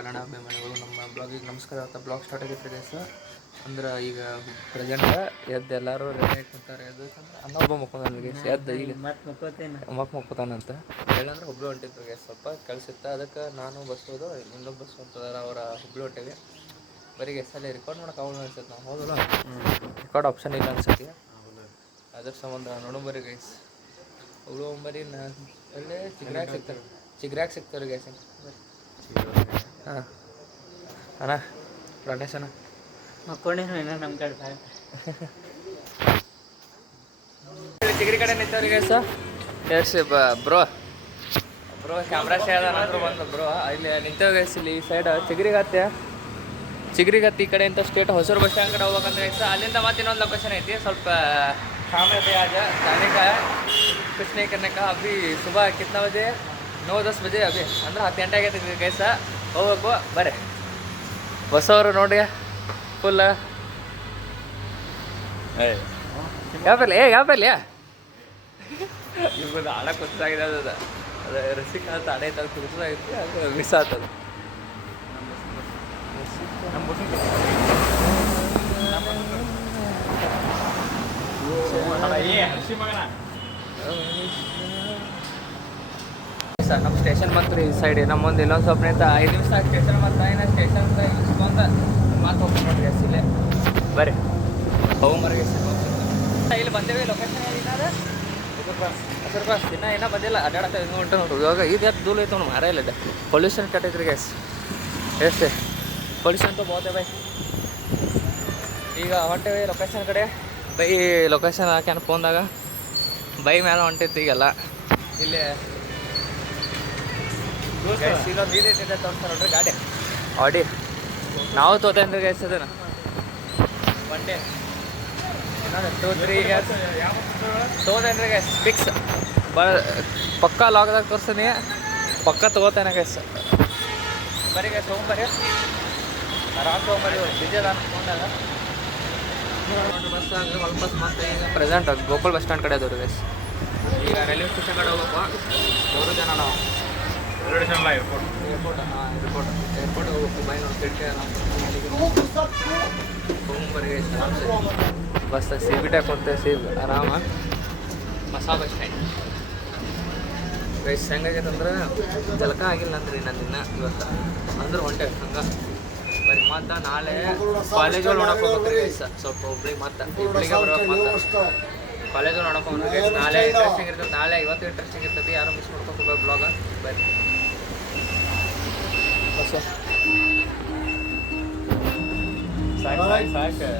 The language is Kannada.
ಕನ್ನಡ ಅಭಿಮಾನಿಗಳು ನಮ್ಮ ಬ್ಲಾಗಿಗೆ ನಮಸ್ಕಾರ. ಅಂತ ಬ್ಲಾಗ್ ಸ್ಟಾರ್ಟ್ ಆಗೈತೆ ಗೈಸ್. ಅಂದ್ರೆ ಈಗ ಪ್ರೆಸೆಂಟ್ ಎದ್ದು ಎಲ್ಲರೂ ರೆಡಿ ಆಯ್ಕೊಂತಾರೆ. ಎದಕ್ಕಂದ್ರೆ ಅನ್ನೊಬ್ಬ ಮುಕ್ಕೊಂಡ್ರಿ ಗೈಸ್. ಎದ್ದು ಈಗ ಮುಕ್ಕೋತಾನಂತ ಹೇಳಂದ್ರೆ ಹುಬ್ಳಿ ಹೊಂಟಿದ್ರು ಗೈಸ್. ಸ್ವಲ್ಪ ಕಳಿಸಿತ್ತ, ಅದಕ್ಕೆ ನಾನು ಬಸ್ಸೋದು ಇನ್ನೊಬ್ಬ ಬಸ್ ಹೋಗ್ತದಾರ ಅವರ ಹುಬ್ಳಿ ಹೊಂಟಿವಿ. ಬರೀ ಗೈಸಲ್ಲಿ ರೆಕಾರ್ಡ್ ಮಾಡೋಕೆ ಅವಾಗ ಅನ್ಸುತ್ತೆ. ನಾವು ಹೋದಲ್ಲ ರೆಕಾರ್ಡ್ ಆಪ್ಷನ್ ಇಲ್ಲ ಅನ್ಸುತ್ತೆ. ಅದ್ರ ಸಂಬಂಧ ನೋಡೋ ಬರೀ ಗೈಸ್. ಹುಬ್ಳಿ ಹೋಗ್ಬರಿ. ಅಲ್ಲೇ ಚಿಗ್ರ್ಯಾಗ ಸಿಗ್ತಾರೆ ಗೈಸ್. ಹಾಂ ಅಣ್ಣ ಗಣೇಶ್ ಅಣ್ಣ ಮಕ್ಕೊಂಡೇನು ನಮ್ಮ ಕಡೆ ಚಿಗ್ರಿ ಕಡೆ ನಿಂತವ್ರಿ guys. Yes bro camera share ಬಂದು ಬ್ರೋ ಇಲ್ಲಿ ನಿಂತೇವೆ ಗೈಸ್. ಇಲ್ಲಿ ಈ ಸೈಡ್ ಚಿಗ್ರಿಗತ್ತೆ ಈ ಕಡೆ ಅಂತ ಸ್ಟೇಟ್ ಹೊಸೂರು ಬಸ್ ಸ್ಟ್ಯಾಂಡ್ ಕಡೆ ಹೋಗ್ಬೇಕಂತ ಗೈಸ್. ಅಲ್ಲಿಂದ ಮತ್ತೆ ಇನ್ನೊಂದು ಲೊಕೇಶನ್ ಐತಿ. ಸ್ವಲ್ಪ शाम पे आज जाने का है, कुछ नहीं करने का. अभी सुबह कितना बजे? 9-10 बजे अभी ಅಂದ್ರೆ 10 ಗಂಟೆ ಆಗೈತೆ ಗೈಸ. ಹೋಗ್ಬೇಕು ಬರ್ರಿ. ಬಸ್ಸವರು ನೋಡಿ ಫುಲ್ ಯಾವ ಪಲ್ಯ ಇವ್ರದ್ದು ಆಡ ಕುತ್ತಾಗಿದೆ. ಅದು ರಸಿಕ ಅಂತ ಆಡ ಐತೆ, ಅದು ಕುರ್ಸಾಗಿತ್ತು, ಅದು ಮಿಸ್ ಆಗ್ತದೆ. ಸರ್ ನಮ್ಮ ಸ್ಟೇಷನ್ ಬಂತು ರೀ ಈ ಸೈಡ್. ನಮ್ಮ ಮುಂದೆ ಇಲ್ಲೊಂದು ಸ್ವಲ್ಪ ನಿಂತ 5 ನಿಮಿಷ ಸ್ಟೇಷನ್ ಬಂತ. ಇನ್ನು ಸ್ಟೇಷನ್ ಇಸ್ಕೊಂತ ಮಾತು ಹೋಗ್ತೀನಿ ನೋಡ್ರಿ ಎಸ್. ಇಲ್ಲೇ ಬರ್ರಿ ಹೋಗ್ಬರ್ರಿ. ಇಲ್ಲಿ ಬಂದೇವಿ. ಲೊಕೇಶನ್ ಏನಾರ ಬಸ್ ಇನ್ನೂ ಬಂದಿಲ್ಲ. ಅಡ್ಡಾಡ್ತಾ ಉಂಟು ನೋಡ್ರಿ. ಇವಾಗ ಇದು ಎಷ್ಟು ದೂರ ಐತೆ ಮಾರ ಇಲ್ಲಿದೆ. ಪೊಲ್ಯೂಷನ್ ಕಟ್ಟೈತ್ರಿ ಗ್ಯಾಸ್. ಎಷ್ಟೇ ಪೊಲ್ಯೂಷನ್ ತೋ ಬಹುತೆ ಬೈ. ಈಗ ಹೊಂಟೇವಿ ಲೊಕೇಶನ್ ಕಡೆ. ಬೈ ಲೊಕೇಶನ್ ಹಾಕ್ಯಾನ ಫೋನ್ದಾಗ. ಬೈ ಮೇಲೆ ಹೊಂಟೈತಿ ಈಗೆಲ್ಲ. ಇಲ್ಲಿ ಇಲ್ಲೊಂದು ಇದೈತೆ ತೋರಿಸ್ತಾರೆ ನೋಡ್ರಿ ಗಾಡಿ ಆಡಿ. ನಾವು ತೋತೇನ್ರಿ ಗೈಸ್ ಅದನ್ನು. 1 day ಇನ್ನೊಂದು 2-3 years ತೋದೇನ್ರಿ ಗೈಸ್. ಫಿಕ್ಸ್ ಪಕ್ಕ ಲಾಗ್ದಾಗ ತೋರಿಸ್ತೀನಿ. ಪಕ್ಕ ತೊಗೋತೇನೆ ಗೈಸ್. ಬರೀ ಗೈಸ್ ತೊಗೊಂಬರ್ರಿ. ಆರಾಮ್ ತೊಗೊಂಬರ್ರಿ. ಬಿಜಿ ಅದ ಫೋನ್ದಾಗ ಬಸ್ ವಾಪಸ್ ಮತ್ತೆ ಈಗ ಪ್ರೆಸೆಂಟ್ ಗೋಕುಲ್ ಬಸ್ ಸ್ಟ್ಯಾಂಡ್ ಕಡೆ ಅದಾವ್ರಿ ಗೈಸ್. ಈಗ ರೈಲ್ವೆ ಸ್ಟೇಷನ್ ಕಡೆ ಹೋಗ್ಬೇಕು. 3 ಜನ ನಾವು. ಏರ್ಪೋರ್ಟ್ ಹೋಗ್ಬೇಕು. ಬೈ ನಾವು ತಿಳ್ಕೆ ತೊಗೊಂಬರ್ರಿ ಗೈಸ್. ಆರಾಮ್ಸೆ ಬಸ್ ಸೀಟ್ ಹಾಕೊಂತೆ ಸೀಟ್ ಆರಾಮ. ಹೊಸ ಬಸ್ ಸ್ಟ್ಯಾಂಡ್ ಗೈಸ್. ಹೆಂಗಾಗೈತಂದ್ರೆ ಜಲಕ ಆಗಿಲ್ಲ ಅಂದ್ರೆ ನಂದಿನ ಇವತ್ತು ಅಂದ್ರೆ ಹೊಂಟೇವಿ ಹಂಗೆ. ಬರೀ ಮತ್ತೆ ನಾಳೆ ಕಾಲೇಜಲ್ಲಿ ನೋಡಕ್ಕೆ ಹೋಗ್ಬೇಕು ಗೈಸ್. ಸ್ವಲ್ಪ ಹುಬ್ಳಿಗೆ ಮತ್ತೆ ಹುಬ್ಳಿಗೆ ಬರ್ಬೇಕು. ಮತ್ತೆ ಕಾಲೇಜಲ್ಲಿ ನೋಡಕ್ಕೆ ಹೋಗ್ಬೇಕು ಗೈಸ್. ನಾಳೆ ಇಂಟ್ರೆಸ್ಟಿಂಗ್ ಇರ್ತದೆ. ನಾಳೆ ಇವತ್ತು ಇಂಟ್ರೆಸ್ಟಿಂಗ್ ಇರ್ತದೆ. ಯಾರು ಮಿಸ್ ಮಾಡ್ಕೊಂಡು ಹೋಗ್ಬೇಕು ಬ್ಲಾಗ. ಬರೀ ಸಾಕು